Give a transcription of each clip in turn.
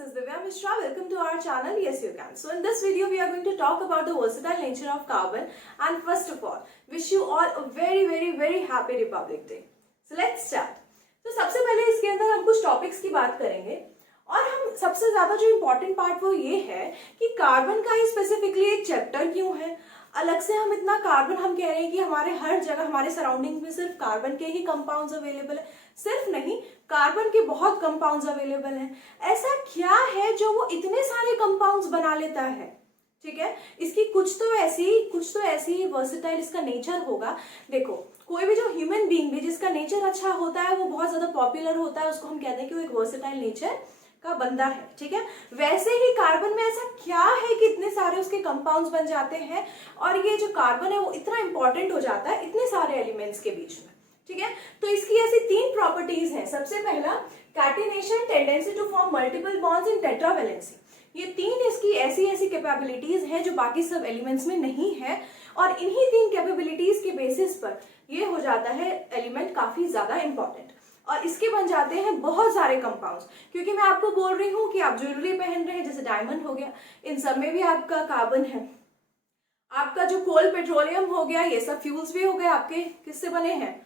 this is Divya Mishra. Welcome to our channel. Yes, you can. So in this video, we are going to talk about the versatile nature of carbon. And first of all, wish you all a very happy Republic Day. So let's start. तो सबसे पहले इसके अंदर हम कुछ topics की बात करेंगे और हम सबसे ज्यादा जो इम्पोर्टेंट पार्ट वो ये है कि कार्बन का ही स्पेसिफिकली एक चैप्टर क्यों है, अलग से हम इतना कार्बन हम कह रहे हैं कि हमारे हर जगह हमारे सराउंडिंग में सिर्फ कार्बन के ही कंपाउंड्स अवेलेबल है, सिर्फ नहीं कार्बन के बहुत कंपाउंड्स अवेलेबल हैं। ऐसा क्या है जो वो इतने सारे कंपाउंड्स बना लेता है? ठीक है, इसकी कुछ तो ऐसी वर्सेटाइल इसका नेचर होगा। देखो कोई भी जो ह्यूमन बीइंग भी जिसका नेचर अच्छा होता है वो बहुत ज्यादा पॉपुलर होता है, उसको हम कहते हैं कि वो एक वर्सेटाइल नेचर का बंदा है। ठीक है, वैसे ही कार्बन में ऐसा क्या है कि इतने सारे उसके कंपाउंड्स बन जाते हैं और ये जो कार्बन है वो इतना इंपॉर्टेंट हो जाता है इतने सारे एलिमेंट्स के बीच में। ठीक है, तो इसकी ऐसी तीन प्रॉपर्टीज हैं। सबसे पहला catenation, tendency to form multiple bonds in tetravalency. ये तीन इसकी ऐसी कैपेबिलिटीज हैं जो बाकी सब एलिमेंट्स में नहीं है और इन्हीं तीन कैपेबिलिटीज के बेसिस पर ये हो जाता है एलिमेंट काफी ज्यादा इंपॉर्टेंट और इसके बन जाते हैं बहुत सारे कंपाउंड्स। क्योंकि मैं आपको बोल रही हूँ कि आप ज्वेलरी पहन रहे हैं, जैसे डायमंड हो गया, इन सब में भी आपका कार्बन है। आपका जो कोल पेट्रोलियम हो गया, ये सब फ्यूल्स भी हो गए आपके किससे बने हैं?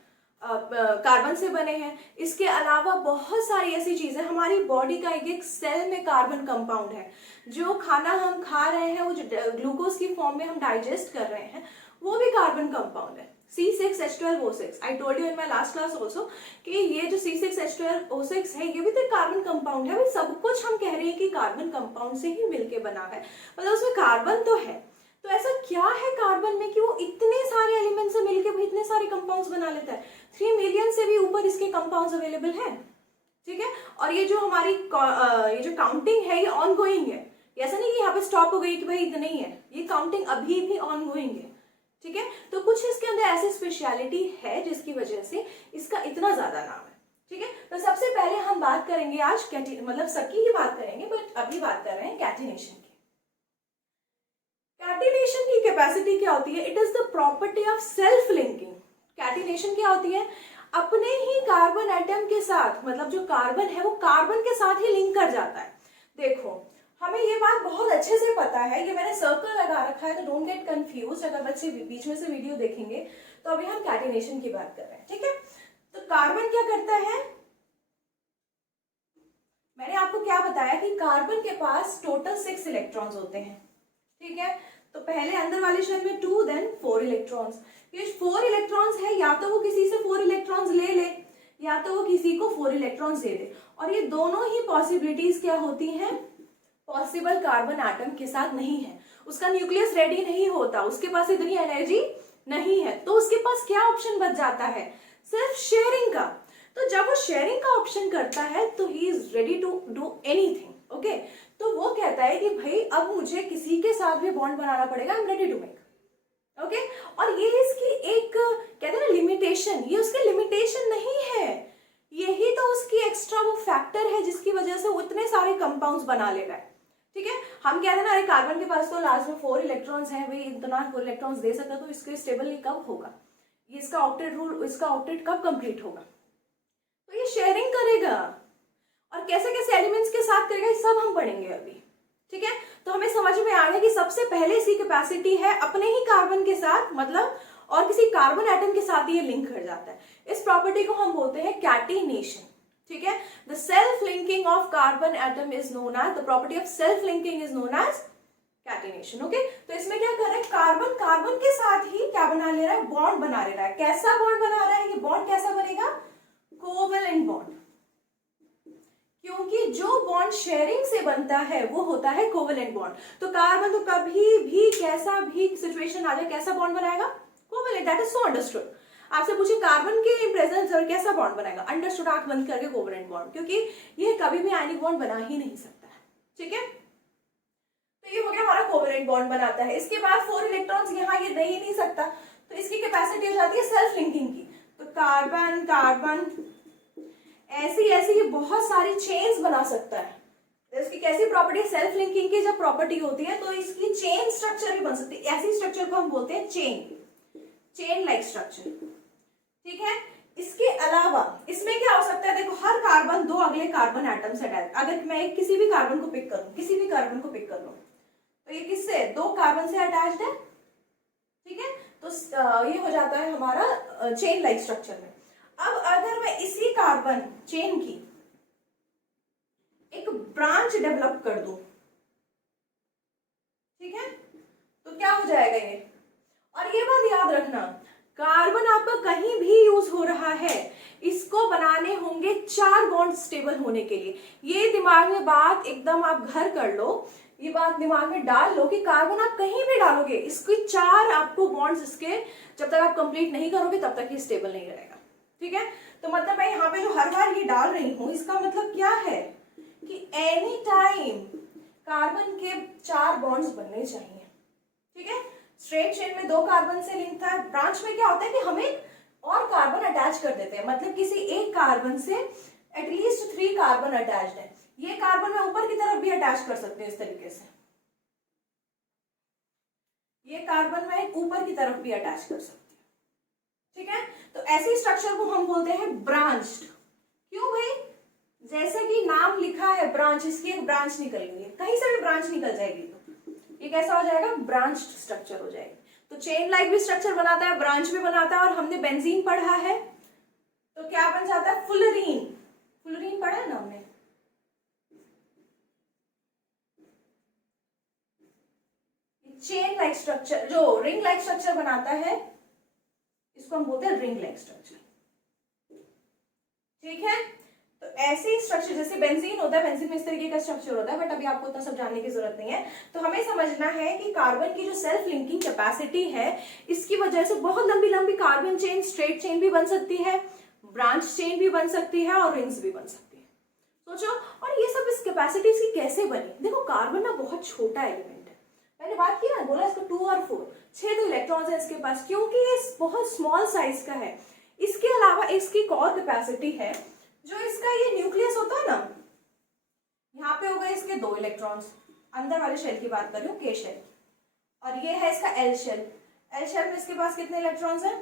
कार्बन से बने हैं। इसके अलावा बहुत सारी ऐसी चीजें, हमारी बॉडी का एक सेल में कार्बन कंपाउंड है। जो खाना हम खा रहे हैं, वो जो ग्लूकोज की फॉर्म में हम डाइजेस्ट कर रहे हैं, वो भी कार्बन कंपाउंड है। C6H12O6, I told you in my last class also कि ये जो C6H12O6 है ये भी तो कार्बन कंपाउंड है। सब कुछ हम कह रहे हैं कि कार्बन कंपाउंड से ही मिलके बना है, मतलब उसमें कार्बन तो है। तो ऐसा क्या है कार्बन में कि वो इतने सारे एलिमेंट से मिलके इतने सारे कंपाउंड्स बना लेता है? 3 मिलियन से भी ऊपर इसके कंपाउंड्स अवेलेबल हैं। ठीक है, और ये जो हमारी ये जो काउंटिंग है ये ऑन गोइंग है। ऐसा नहीं कि यहाँ पे स्टॉप हो गई कि भाई इतने ही है, ये काउंटिंग अभी भी ऑन गोइंग है। ठीक है, तो कुछ इसके अंदर ऐसी स्पेशलिटी है जिसकी वजह से इसका इतना ज्यादा नाम है। ठीक है, तो सबसे पहले हम बात करेंगे आज मतलब सबकी ही बात करेंगे, बट अभी बात कर रहे हैं कैटिनेशन की। कैटिनेशन की कैपेसिटी क्या होती है? It is the property of self linking. Catenation क्या होती है? अपने ही कार्बन एटम के साथ, मतलब जो कार्बन है वो कार्बन के साथ ही लिंक कर जाता है। देखो हमें ये बात बहुत अच्छे से पता है, ये मैंने सर्कल लगा रखा है तो डोंट गेट कंफ्यूज। अगर बच्चे बीच में से वीडियो देखेंगे तो अभी हम कैटिनेशन की बात कर रहे हैं। ठीक है, तो कार्बन क्या करता है? मैंने आपको क्या बताया कि कार्बन के पास टोटल 6 इलेक्ट्रॉन्स होते हैं। ठीक है, तो पहले अंदर वाले शेल में 2 देन 4 इलेक्ट्रॉन्स। ये 4 इलेक्ट्रॉन्स है, या तो वो किसी से 4 इलेक्ट्रॉन्स ले या तो वो किसी को 4 इलेक्ट्रॉन्स दे दे। और ये दोनों ही पॉसिबिलिटीज क्या होती हैं? पॉसिबल कार्बन एटम के साथ नहीं है। उसका न्यूक्लियस रेडी नहीं होता, उसके पास इतनी एनर्जी नहीं है, तो उसके पास क्या ऑप्शन बच जाता है? सिर्फ शेयरिंग का। तो जब वो शेयरिंग का ऑप्शन करता है तो he is ready to do anything. Okay, तो वो कहता है कि भाई अब मुझे किसी के साथ भी बॉन्ड बनाना पड़ेगा, I am ready to make. Okay, और ये इसकी एक कहते हैं ना लिमिटेशन, ये उसकी लिमिटेशन नहीं है, यही तो उसकी एक्स्ट्रा वो फैक्टर है जिसकी वजह से वो इतने सारे कंपाउंड्स बना ले रहा है। ठीक है, हम कहते हैं ना अरे कार्बन के पास तो लास्ट में 4 इलेक्ट्रॉन्स हैं, भाई इतना 4 इलेक्ट्रॉन्स दे सकता तो इसके स्टेबल कब होगा, ये इसका ऑक्टेट रूल, इसका ऑक्टेट कब कंप्लीट होगा? तो ये शेयरिंग करेगा और कैसे कैसे एलिमेंट्स के साथ करेगा ये सब हम पढ़ेंगे अभी। ठीक है, तो हमें समझ में आ गया कि सबसे पहले इसकी कैपेसिटी है अपने ही कार्बन के साथ, मतलब और किसी कार्बन एटम के साथ ये लिंक कर जाता है। इस प्रॉपर्टी को हम बोलते हैं कैटिनेशन। ठीक है, the self linking of carbon atom is known as, the property of self linking is known as catenation. Okay, तो इसमें क्या कर रहा है? कार्बन कार्बन के साथ ही क्या बना ले रहा है? बॉन्ड बना ले रहा है। कैसा बॉन्ड बना रहा है? ये बॉन्ड कैसा बनेगा? Covalent bond. क्योंकि जो बॉन्ड शेयरिंग से बनता है वो होता है कोवेलेंट बॉन्ड। तो कार्बन तो कभी भी कैसा भी सिचुएशन आ जाए कैसा बॉन्ड बनाएगा? Covalent. That is so understood. आपसे पूछे कार्बन के प्रेजेंस और कैसा बॉन्ड बनाएगा? अंडरस्टूड, आंख बंद करके कोवेलेंट बॉन्ड, क्योंकि ये कभी भी आयनिक बॉन्ड बना ही नहीं सकता है। ठीक है, तो ये हो गया हमारा कोवेलेंट बॉन्ड बनाता है। इसके बाद 4 इलेक्ट्रॉन्स यहाँ ये दे ही नहीं सकता, तो इसकी कैपेसिटी हो जाती है सेल्फ लिंकिंग की। तो कार्बन कार्बन ऐसी बहुत सारी चेन्स बना सकता है। इसकी कैसी प्रॉपर्टी? सेल्फ लिंकिंग की जब प्रॉपर्टी होती है तो इसकी चेन स्ट्रक्चर भी बन सकती है। ऐसी स्ट्रक्चर को हम बोलते हैं चेन लाइक स्ट्रक्चर। ठीक है, इसके अलावा इसमें क्या हो सकता है, देखो हर कार्बन दो अगले कार्बन एटम से अटैच, अगर मैं किसी भी कार्बन को पिक करूं, किसी भी कार्बन को पिक कर लूं, तो ये किससे, दो कार्बन से अटैच्ड है, ठीक है। तो ये हो जाता है हमारा चेन लाइक स्ट्रक्चर में। अब अगर मैं इसी कार्बन चेन की एक ब्रांच डेवलप कर दूं, ठीक है, तो क्या हो जाएगा ये। और ये बात याद रखना, कार्बन आपका कहीं भी यूज हो रहा है, इसको बनाने होंगे 4 बॉन्ड स्टेबल होने के लिए। ये दिमाग में बात एकदम आप घर कर लो, ये बात दिमाग में डाल लो कि कार्बन आप कहीं भी डालोगे, इसकी 4 आपको बॉन्ड्स इसके जब तक आप कंप्लीट नहीं करोगे तब तक ये स्टेबल नहीं रहेगा, ठीक है। तो मतलब मैं यहाँ पे जो हर बार ये डाल रही हूँ, इसका मतलब क्या है कि एनी टाइम कार्बन के 4 बॉन्ड्स बनने चाहिए, ठीक है। स्ट्रेट चेन में 2 कार्बन से लिंक था, ब्रांच में क्या होता है कि हम एक और कार्बन अटैच कर देते हैं, मतलब किसी एक कार्बन से एटलीस्ट 3 कार्बन अटैच्ड है। ये कार्बन मैं ऊपर की तरफ भी अटैच कर सकते हैं इस तरीके से, ये कार्बन मैं ऊपर की तरफ भी अटैच कर सकती हूँ, ठीक है। तो ऐसी स्ट्रक्चर को हम बोलते हैं ब्रांच्ड। क्यों भाई, जैसे कि नाम लिखा है ब्रांच, इसकी एक ब्रांच निकल गई है, कहीं से भी ब्रांच निकल जाएगी तो ये कैसा हो जाएगा, ब्रांच्ड स्ट्रक्चर हो जाएगी। तो चेन लाइक भी स्ट्रक्चर बनाता है, ब्रांच भी बनाता है, और हमने बेंजीन पढ़ा है तो क्या बन जाता है, फुलरीन। फुलरीन पढ़ा है ना हमने, चेन लाइक स्ट्रक्चर जो रिंग लाइक स्ट्रक्चर बनाता है, इसको हम बोलते हैं रिंग लाइक स्ट्रक्चर, ठीक है। तो ऐसे ही स्ट्रक्चर जैसे बेंजीन होता है, बेंजीन में इस तरीके का स्ट्रक्चर होता है, बट अभी आपको इतना सब जानने की जरूरत नहीं है। तो हमें समझना है कि कार्बन की जो सेल्फ लिंकिंग कैपेसिटी है, इसकी वजह से बहुत लंबी लंबी कार्बन चेन, स्ट्रेट चेन भी बन सकती है, ब्रांच चेन भी बन सकती है, और रिंग्स भी बन सकती है। सोचो, और ये सब इस कैपेसिटी की कैसे बनी। देखो कार्बन ना बहुत छोटा एलिमेंट है, मैंने बात की ना, बोला इसका 2 और 4 6 तो इलेक्ट्रॉन्स है इसके पास, क्योंकि ये बहुत स्मॉल साइज का है। इसके अलावा इसकी एक और कैपेसिटी है, जो इसका ये न्यूक्लियस होता है ना, यहाँ पे हो गए इसके 2 इलेक्ट्रॉन्स, अंदर वाले शेल की बात कर रही हूँ, के शेल, और ये है इसका एल शेल। एल शेल में इसके पास कितने इलेक्ट्रॉन्स हैं,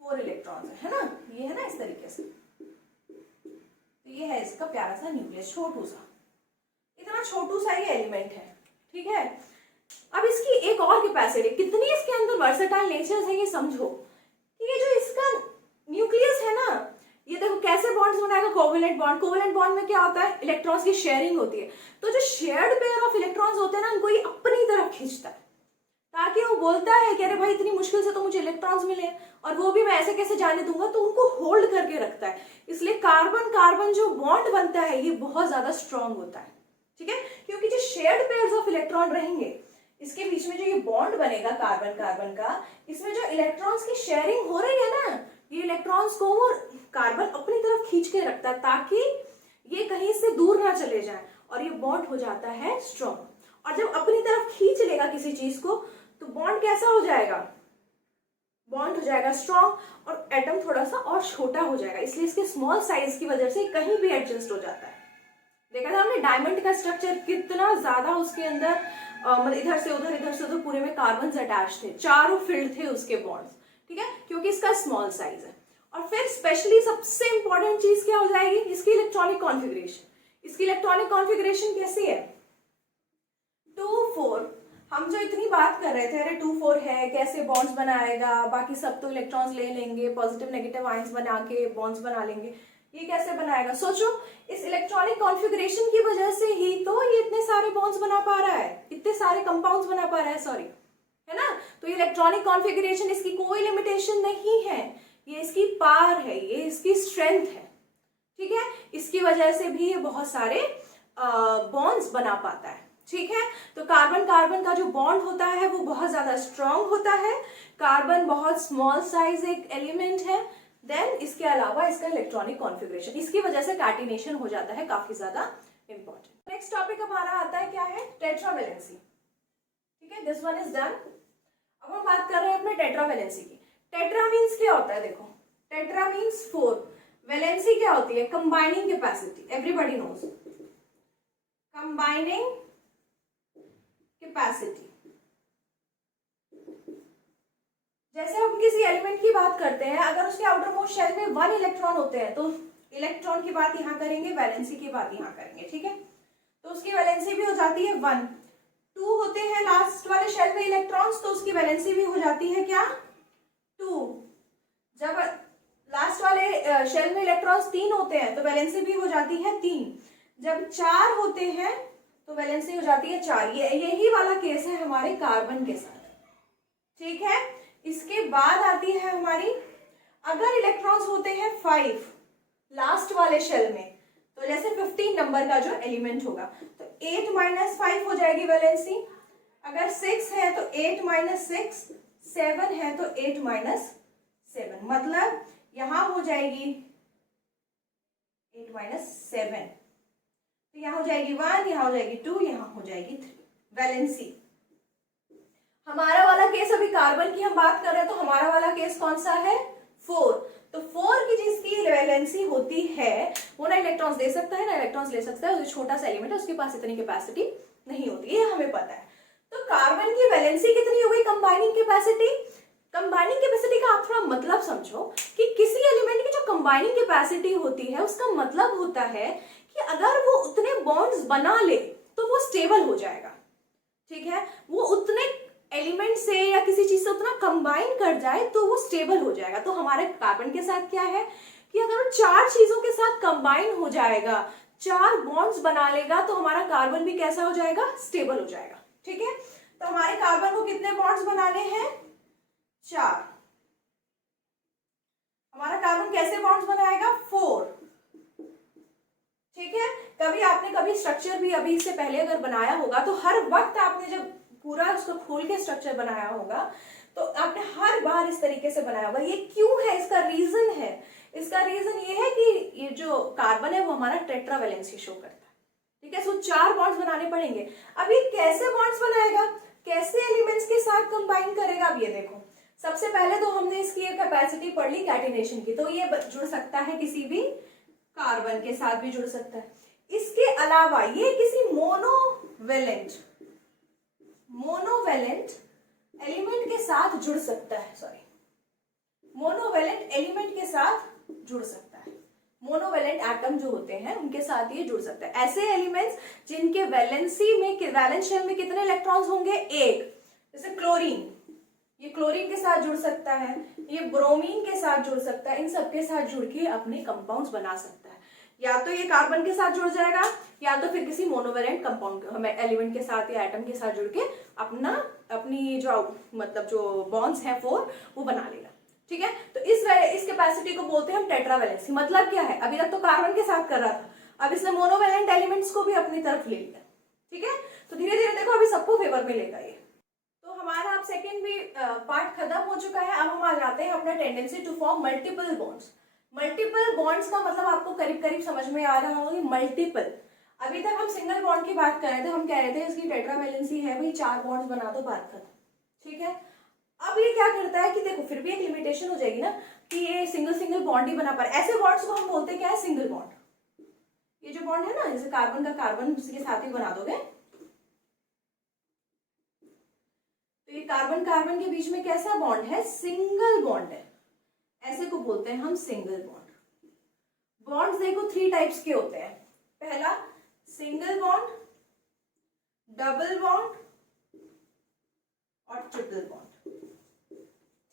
4 इलेक्ट्रॉन्स है ना, ये है ना इस तरीके से। तो ये है इसका प्यारा सा न्यूक्लियस, छोटू सा, इतना छोटू सा ये एलिमेंट है, ठीक है। अब इसकी एक और कैपेसिटी, कितनी इसके अंदर वर्सेटाइल नेचर है ये समझो, कि ये जो इसका न्यूक्लियस है ना, ये देखो कैसे बॉन्ड्स बनाएगा, कोवेलेंट बॉन्ड। कोवेलेंट बॉन्ड में क्या होता है, इलेक्ट्रॉन्स की शेयरिंग होती है। तो जो शेयर्ड पेयर ऑफ इलेक्ट्रॉन्स होते हैं ना, उनको ये अपनी तरफ खींचता है, ताकि वो बोलता है कि अरे भाई इतनी मुश्किल से तो मुझे इलेक्ट्रॉन्स मिले, और वो भी मैं ऐसे कैसे जाने दूंगा, तो उनको होल्ड करके रखता है। इसलिए कार्बन कार्बन जो बॉन्ड बनता है ये बहुत ज्यादा स्ट्रांग होता है, ठीक है, क्योंकि जो शेयर्ड पेयर्स ऑफ इलेक्ट्रॉन रहेंगे, इसके बीच में जो ये बॉन्ड बनेगा कार्बन कार्बन का, इसमें जो इलेक्ट्रॉन्स की शेयरिंग हो रही है ना, ये इलेक्ट्रॉन्स को वो कार्बन अपनी तरफ खींच के रखता है, ताकि ये कहीं से दूर ना चले जाए, और ये बॉन्ड हो जाता है स्ट्रॉन्ग। और जब अपनी तरफ खींच लेगा किसी चीज को, तो बॉन्ड कैसा हो जाएगा, बॉन्ड हो जाएगा स्ट्रॉन्ग, और एटम थोड़ा सा और छोटा हो जाएगा। इसलिए इसके स्मॉल साइज की वजह से कहीं भी एडजस्ट हो जाता है। देखा था हमने डायमंड का स्ट्रक्चर, कितना ज्यादा उसके अंदर मतलब इधर से उधर पूरे में कार्बन अटैच थे, चारों फील्ड थे उसके बॉन्ड्स, ठीक है, क्योंकि इसका स्मॉल साइज है। और फिर स्पेशली सबसे इंपॉर्टेंट चीज क्या हो जाएगी, इसकी इलेक्ट्रॉनिक कॉन्फ़िगरेशन। इसकी इलेक्ट्रॉनिक कॉन्फ़िगरेशन कैसी है, 2-4। हम जो इतनी बात कर रहे थे, अरे 2-4 है, कैसे बॉन्ड्स बनाएगा, बाकी सब तो इलेक्ट्रॉन्स ले लेंगे, पॉजिटिव नेगेटिव आयंस बना के बॉन्ड्स बना लेंगे, ये कैसे बनाएगा। सोचो, इस इलेक्ट्रॉनिक कॉन्फ़िगरेशन की वजह से ही तो ये इतने सारे बॉन्ड्स बना पा रहा है, इतने सारे कंपाउंड्स बना पा रहा है, सॉरी, है ना। तो इलेक्ट्रॉनिक कॉन्फ़िगरेशन, इसकी कोई लिमिटेशन नहीं है, ये इसकी पावर है, ये इसकी स्ट्रेंथ है, ठीक है। इसकी वजह से भी ये बहुत सारे बॉन्ड्स बना पाता है, ठीक है। तो कार्बन कार्बन का जो बॉन्ड होता है वो बहुत ज्यादा स्ट्रांग होता है। कार्बन बहुत स्मॉल साइज एक एलिमेंट है। देन इसके अलावा इसका इलेक्ट्रॉनिक कॉन्फ़िगरेशन, इसकी वजह से कार्टिनेशन हो जाता है काफी ज्यादा इंपॉर्टेंट। नेक्स्ट टॉपिक हमारा आता है क्या है, टेट्रावैलेंसी, ठीक है, दिस वन इज डन। अब हम बात कर रहे हैं अपने टेट्रावैलेंसी की। टेट्रा मीन्स क्या होता है, देखो टेट्रा मीन्स 4, वैलेंसी क्या होती है, combining capacity, everybody knows, combining capacity. जैसे हम किसी एलिमेंट की बात करते हैं, अगर उसके आउटर मोस्ट शेल में 1 इलेक्ट्रॉन होते हैं तो इलेक्ट्रॉन की बात यहाँ करेंगे, वैलेंसी की बात यहाँ करेंगे, ठीक है। तो उसकी वैलेंसी भी हो जाती है 1। 2 होते हैं लास्ट वाले शेल में इलेक्ट्रॉन्स, तो उसकी वैलेंसी भी हो जाती है क्या, 2। जब लास्ट वाले शेल में इलेक्ट्रॉन्स 3 होते हैं तो वैलेंसी भी हो जाती है 3। जब 4 होते हैं तो वैलेंसी हो जाती है 4। यही वाला केस है हमारे कार्बन के साथ, ठीक है। इसके बाद आती है हमारी, अगर इलेक्ट्रॉन्स होते हैं 5 लास्ट वाले शेल में, तो जैसे 15 नंबर का जो एलिमेंट होगा तो 8 - 5 हो जाएगी वैलेंसी। अगर 6 है तो 8 - 6, 7 है तो 8 - 7, मतलब यहां हो जाएगी 8 - 7, तो यहाँ हो जाएगी 1, यहाँ हो जाएगी 2, यहाँ हो जाएगी 3 वैलेंसी। हमारा वाला केस, अभी कार्बन की हम बात कर रहे हैं, तो हमारा वाला केस कौन सा है, 4। तो 4 की जिसकी वैलेंसी होती है वो ना इलेक्ट्रॉन्स दे सकता है ना इलेक्ट्रॉन्स ले सकता है, जो छोटा सा एलिमेंट है उसके पास इतनी कैपेसिटी नहीं होती है, हमें पता है। तो कार्बन की वैलेंसी कितनी हो गई, कंबाइनिंग कैपेसिटी। कंबाइनिंग कैपेसिटी का आप थोड़ा मतलब समझो कि किसी एलिमेंट की जो कंबाइनिंग कैपेसिटी होती है उसका मतलब होता है कि अगर वो उतने बॉन्ड्स बना ले तो वो स्टेबल हो जाएगा, ठीक है। वो उतने एलिमेंट से या किसी चीज से उतना कंबाइन कर जाए तो वो स्टेबल हो जाएगा। तो हमारे कार्बन के साथ क्या है कि अगर वो 4 चीजों के साथ कंबाइन हो जाएगा, 4 बॉन्ड्स बना लेगा, तो हमारा कार्बन भी कैसा हो जाएगा, स्टेबल हो जाएगा, ठीक है। तो हमारे कार्बन को कितने बॉन्ड्स बनाने हैं, 4। हमारा कार्बन कैसे बॉन्ड्स बनाएगा, 4, ठीक है। कभी स्ट्रक्चर भी अभी इससे पहले अगर बनाया होगा तो हर वक्त आपने जब पूरा उसको खोल के स्ट्रक्चर बनाया होगा तो आपने हर बार इस तरीके से बनाया होगा। ये क्यों है, इसका रीजन है, इसका रीजन ये है कि ये जो कार्बन है वो हमारा टेट्रा वैलेंसी शो करता है, ठीक है। सो 4 बॉन्ड्स बनाने पड़ेंगे। अब ये कैसे बॉन्ड्स बनाएगा, कैसे एलिमेंट्स के साथ कंबाइन करेगा, अब ये देखो। सबसे पहले तो हमने इसकी कैपेसिटी पढ़ ली कैटिनेशन की, तो ये जुड़ सकता है किसी भी कार्बन के साथ भी जुड़ सकता है। इसके अलावा ये किसी मोनोवेलेंट एलिमेंट के साथ जुड़ सकता है, मोनोवेलेंट एलिमेंट के साथ जुड़ सकता है। मोनोवेलेंट एटम जो होते हैं उनके साथ ये जुड़ सकता है। ऐसे एलिमेंट्स जिनके वैलेंस शेल में कितने इलेक्ट्रॉन्स होंगे, 1। जैसे क्लोरीन, ये क्लोरीन के साथ जुड़ सकता है, ये ब्रोमीन के साथ जुड़ सकता है, इन सब के साथ जुड़ के अपने कंपाउंड्स बना सकता है। या तो ये कार्बन के साथ जुड़ जाएगा या तो फिर किसी मोनोवेलेंट कंपाउंड एलिमेंट के साथ या एटम के साथ जुड़ के अपनी जो मतलब जो बॉन्ड्स हैं 4 वो बना लेगा, ठीक है। तो इस कैपेसिटी को बोलते हैं हम टेट्रा वैलेंसी। मतलब क्या है, अभी तक तो कार्बन के साथ कर रहा था, अब इसने मोनोवेलेंट एलिमेंट्स को भी अपनी तरफ ले लिया, ठीक है। तो धीरे धीरे देखो अभी सबको फेवर में लेगा ये। तो हमारा अब सेकेंड भी पार्ट खत्म हो चुका है। अब हम आ जाते हैं अपना tendency to form multiple bonds. Multiple bonds का मतलब आपको करीब करीब समझ में आ रहा होगा, मल्टीपल। अभी तक हम सिंगल बॉन्ड की बात कर रहे थे, हम कह रहे थे इसकी टेट्रा वैलेंसी है भाई, 4 बॉन्ड्स बना दो, बात खत्म, ठीक है। अब ये क्या करता है कि देखो फिर भी एक लिमिटेशन हो जाएगी ना कि ये सिंगल बॉन्ड ही बना पा रहा है। ऐसे बॉन्ड्स को हम बोलते हैं क्या है, सिंगल बॉन्ड। ये जो बॉन्ड है ना, जैसे कार्बन का कार्बन के साथ ही बना दोगे, तो ये कार्बन कार्बन के बीच में कैसा बॉन्ड है, सिंगल बॉन्ड है, ऐसे को बोलते हैं हम सिंगल बॉन्ड। बॉन्ड्स देखो 3 टाइप्स के होते हैं। पहला सिंगल बॉन्ड, डबल बॉन्ड और ट्रिपल बॉन्ड,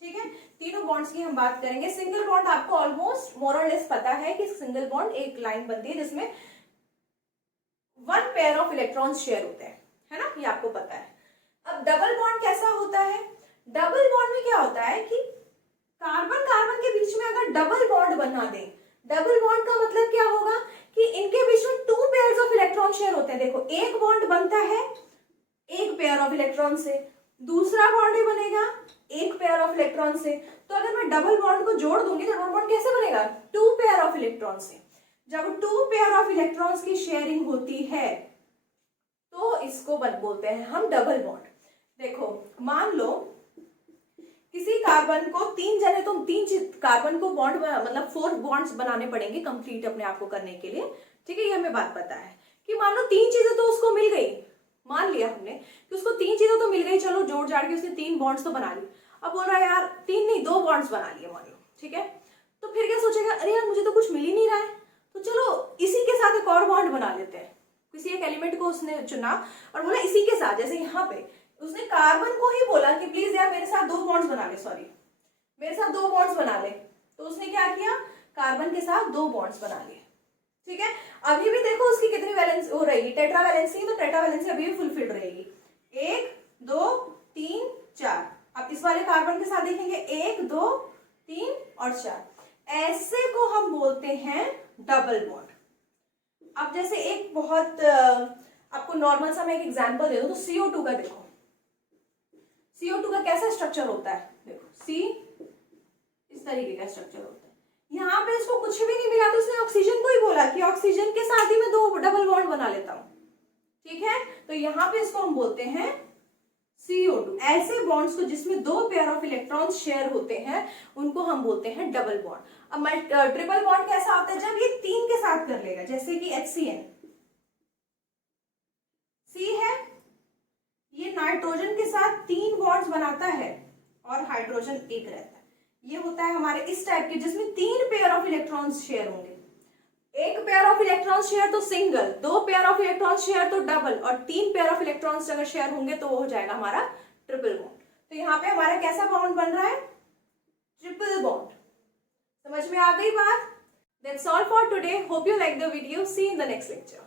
ठीक है। तीनों बॉन्ड्स की हम बात करेंगे। सिंगल बॉन्ड आपको ऑलमोस्ट मोर और लेस पता है कि सिंगल बॉन्ड एक लाइन बनती है जिसमें 1 पेयर ऑफ इलेक्ट्रॉन्स शेयर होते हैं, है ना, ये आपको पता है। अब डबल बॉन्ड कैसा होता है, डबल बॉन्ड में क्या होता है कि कार्बन कार्बन के बीच में अगर डबल बॉन्ड बना दें, डबल बॉन्ड का मतलब क्या होगा कि इनके बीच में 2 पेयर्स ऑफ इलेक्ट्रॉन शेयर होते हैं। देखो एक बॉन्ड बनता है 1 पेयर ऑफ इलेक्ट्रॉन से, दूसरा बॉन्ड ही बनेगा 1 पेयर ऑफ इलेक्ट्रॉन से। तो अगर मैं डबल बॉन्ड को जोड़ दूंगी तो डबल बॉन्ड कैसे बनेगा, 2 पेयर ऑफ इलेक्ट्रॉन से। जब 2 पेयर ऑफ इलेक्ट्रॉन्स की शेयरिंग होती है तो इसको बोलते हैं हम डबल बॉन्ड। देखो मान लो किसी कार्बन को 3 जने, तो 3 कार्बन को बॉन्ड मतलब 4 बॉन्ड्स बनाने पड़ेंगे कंप्लीट अपने आप को करने के लिए, ठीक है। ये हमें बात पता है कि मान लो 3 चीजें तो उसको मिल गई, मान लिया हमने कि उसको 3 चीजें तो मिल गई, चलो जोड़ जाड़ के उसने 3 बॉन्ड्स तो बना ली। अब बोल रहा है यार 3 नहीं 2 बॉन्ड्स बना लिए मान लो, ठीक है। तो फिर क्या सोचेगा, अरे यार मुझे तो कुछ मिल ही नहीं रहा है, तो चलो इसी के साथ एक और बॉन्ड बना लेते हैं। किसी एक एलिमेंट को उसने चुना और बोला इसी के साथ, जैसे यहाँ पे उसने कार्बन को ही बोला कि प्लीज यार मेरे साथ 2 बॉन्ड्स बना ले, सॉरी मेरे साथ 2 बॉन्ड्स बना ले। तो उसने क्या किया, कार्बन के साथ 2 बॉन्ड्स बना लिए, ठीक है। अभी भी देखो उसकी कितनी वैलेंस हो रहेगी, टेट्रा वैलेंसी, तो टेट्रा वैलेंसी अभी भी फुलफिल्ड रहेगी। 1 2 3 4। अब इस वाले कार्बन के साथ देखेंगे 1 2 3 और 4, ऐसे को हम बोलते हैं डबल बॉन्ड। अब जैसे एक बहुत आपको नॉर्मल सा मैं एक एग्जांपल दे दूं, तो CO2 का देखो, CO2 का कैसा स्ट्रक्चर होता है, देखो C इस तरीके का स्ट्रक्चर होता है। यहाँ पे इसको कुछ भी नहीं मिला तो उसने ऑक्सीजन को ही बोला कि ऑक्सीजन के साथ ही मैं 2 डबल बॉन्ड बना लेता हूँ, ठीक है। तो यहाँ पे इसको हम बोलते हैं CO2। ऐसे बॉन्ड्स को जिसमें 2 पेयर ऑफ इलेक्ट्रॉन्स शेयर होते हैं उनको हम बोलते हैं डबल बॉन्ड। अब ट्रिपल बॉन्ड कैसा होता है, जब ये 3 के साथ कर लेगा, जैसे कि HCN, C है, ये नाइट्रोजन के साथ 3 बॉन्ड्स बनाता है और हाइड्रोजन एक रहता है। ये होता है हमारे इस टाइप के जिसमें 3 पेयर ऑफ इलेक्ट्रॉन्स शेयर होंगे। 1 पेयर ऑफ इलेक्ट्रॉन्स शेयर तो single, 2 pair of electrons share तो डबल, और 3 पेयर ऑफ इलेक्ट्रॉन्स अगर शेयर होंगे तो वो हो जाएगा हमारा ट्रिपल बॉन्ड। तो यहाँ पे हमारा कैसा बॉन्ड बन रहा है, ट्रिपल बॉन्ड। समझ में आ गई बात? That's all for today. Hope you like the video. See you in the next lecture.